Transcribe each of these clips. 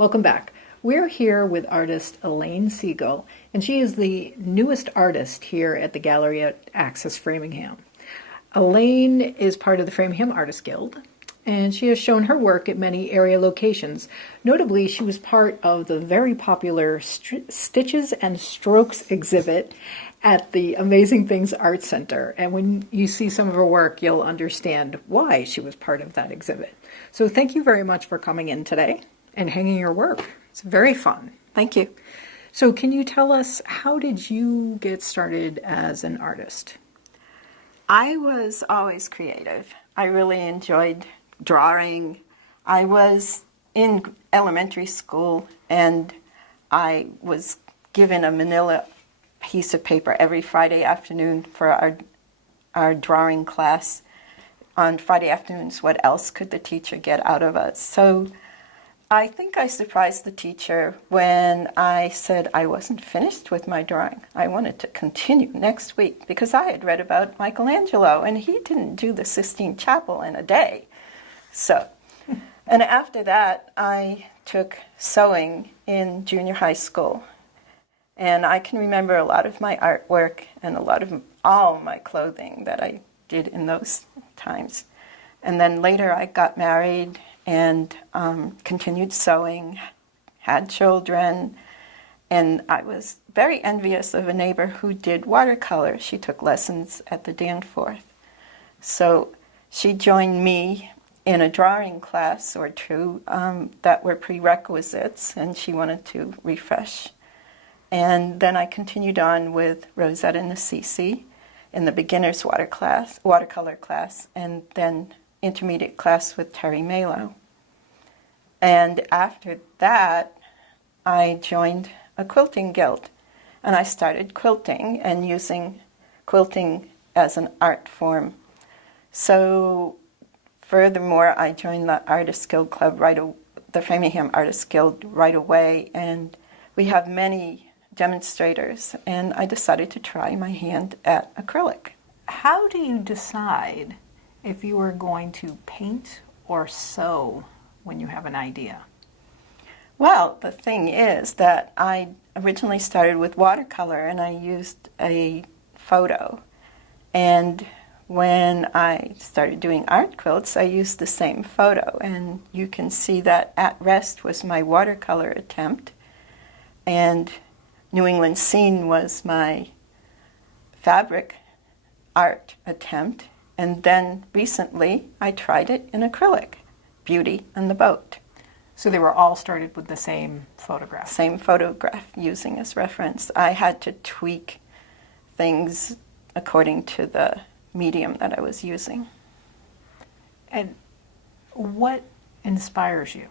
Welcome back. We're here with artist Elaine Seigal, and she is the newest artist here at the gallery at Access Framingham. Elaine is part of the Framingham Artist Guild, and she has shown her work at many area locations. Notably, she was part of the very popular Stitches and Strokes exhibit at the Amazing Things Art Center. And when you see some of her work, you'll understand why she was part of that exhibit. So thank you very much for coming in today and hanging your work. It's very fun. Thank you. So can you tell us, how did you get started as an artist? I was always creative. I really enjoyed drawing. I was in elementary school and I was given a manila piece of paper every Friday afternoon for our drawing class. On Friday afternoons, what else could the teacher get out of us? So I think I surprised the teacher when I said I wasn't finished with my drawing. I wanted to continue next week because I had read about Michelangelo and he didn't do the Sistine Chapel in a day. So, and after that, I took sewing in junior high school. And I can remember a lot of my artwork and a lot of all my clothing that I did in those times. And then later I got married and continued sewing, had children, and I was very envious of a neighbor who did watercolor. She took lessons at the Danforth. So she joined me in a drawing class or two that were prerequisites, and she wanted to refresh. And then I continued on with Rosetta Nassisi in the beginner's watercolor class, and then intermediate class with Terry Malo. And after that, I joined a quilting guild, and I started quilting and using quilting as an art form. So furthermore, I joined the Artist Guild Club, the Framingham Artist Guild right away, and we have many demonstrators, and I decided to try my hand at acrylic. How do you decide if you are going to paint or sew when you have an idea? Well, the thing is that I originally started with watercolor and I used a photo. And when I started doing art quilts, I used the same photo. And you can see that At Rest was my watercolor attempt. And New England Scene was my fabric art attempt. And then recently I tried it in acrylic, Beauty and the Boat. So they were all started with the same photograph? Same photograph using as reference. I had to tweak things according to the medium that I was using. And what inspires you?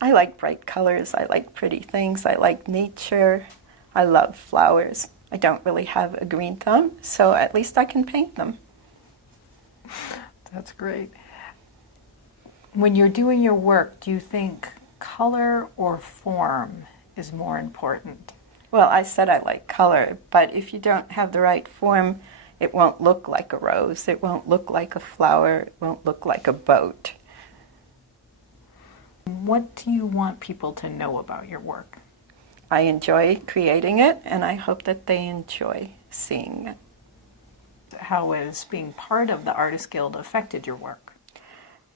I like bright colors, I like pretty things, I like nature, I love flowers. I don't really have a green thumb, so at least I can paint them. That's great. When you're doing your work, do you think color or form is more important? Well, I said I like color, but if you don't have the right form, it won't look like a rose, it won't look like a flower, it won't look like a boat. What do you want people to know about your work? I enjoy creating it, and I hope that they enjoy seeing it. How has being part of the Artist Guild affected your work?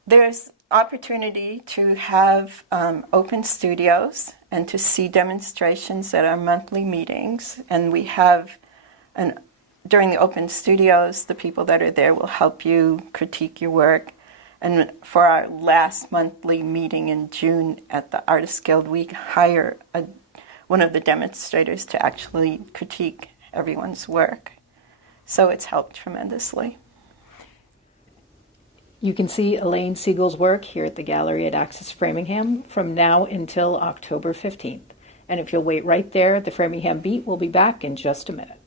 There's opportunity to have open studios and to see demonstrations at our monthly meetings. And we have, during the open studios, the people that are there will help you critique your work. And for our last monthly meeting in June at the Artist Guild, we hire one of the demonstrators to actually critique everyone's work. So it's helped tremendously. You can see Elaine Seigal's work here at the gallery at Access Framingham from now until October 15th. And if you'll wait right there, the Framingham Beat will be back in just a minute.